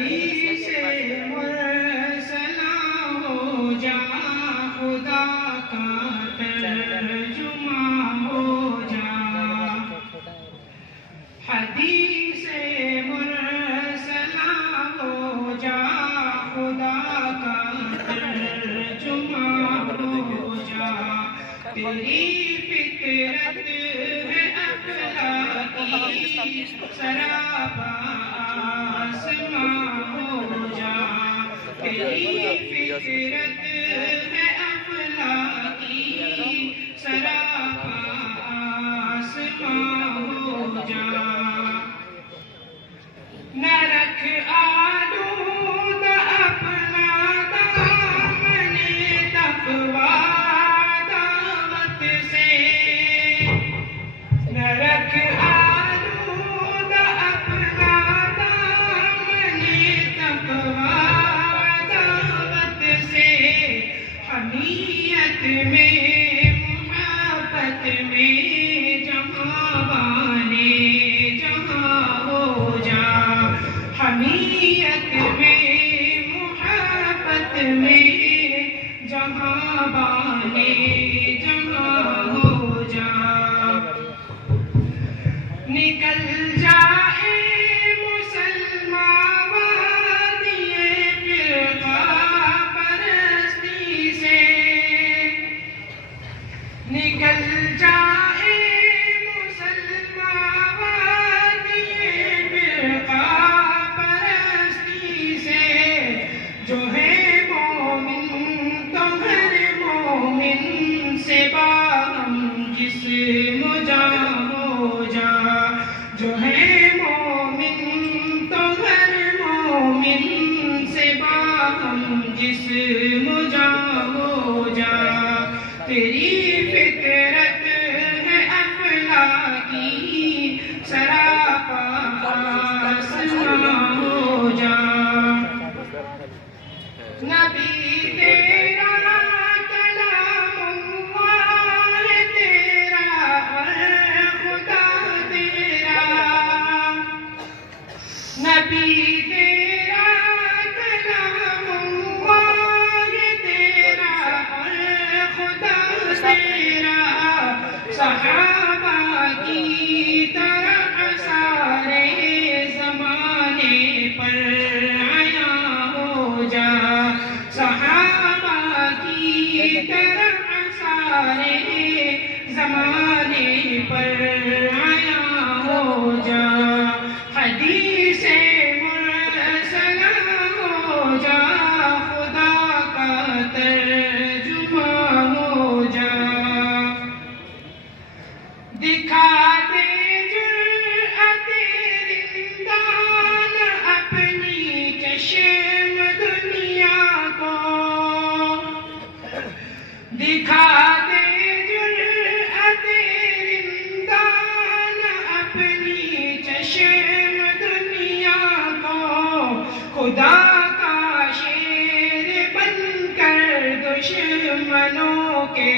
حدیث مرسلہ ہو جا خدا کا ترجمہ ہو جا، حدیث مرسلہ ہو جا خدا کا ترجمہ ہو جا، تیری فطرت ہے اخلاقی سراپا آسماں ہو جا، تیری فطرت ہے اخلاقی سراپا آسماں ہو جا، نہ رکھ آلود اپنا دامن تقویٰ دعوت سے، نہ رکھ آلود اپنا دامن تقویٰ دعوت سے، حمیت میں محبت میں جہاں بانے جہاں ہو جا، حمیت میں محبت میں جہاں بانے جہاں ہو جا، نکل جائے مسلمان وادی فرقہ پرستی سے، نکل جائے مسلمان وادی فرقہ پرستی سے، جو ہے مومن تو ہر مومن سے باہم جسم جاں ہو جا، جو ہے مومن تو ہر مومن سے باہم جسم جاں ہو جا، تیری فطرت ہے اخلاقی سراپا آسماں ہو جا، نبی تیرا کلام اللہ تیرا اور خدا تیرا، نبی تیرا کلام اللہ تیرا اور خدا تیرا، صحابہ کی طرح سارے زمانے پر عیاں ہو جا، صحابہ کی طرح سارے زمانے پر عیاں ہو جا، حدیث مرسلہ ہو جا خدا کا ترجمہ ہو جا، دکھا دے جرأت رندان اپنی چشم دنیا کو، دکھا دے جرأت رندان اپنی چشم دنیا کو، خدا کا شیر بن کر دشمنوں کے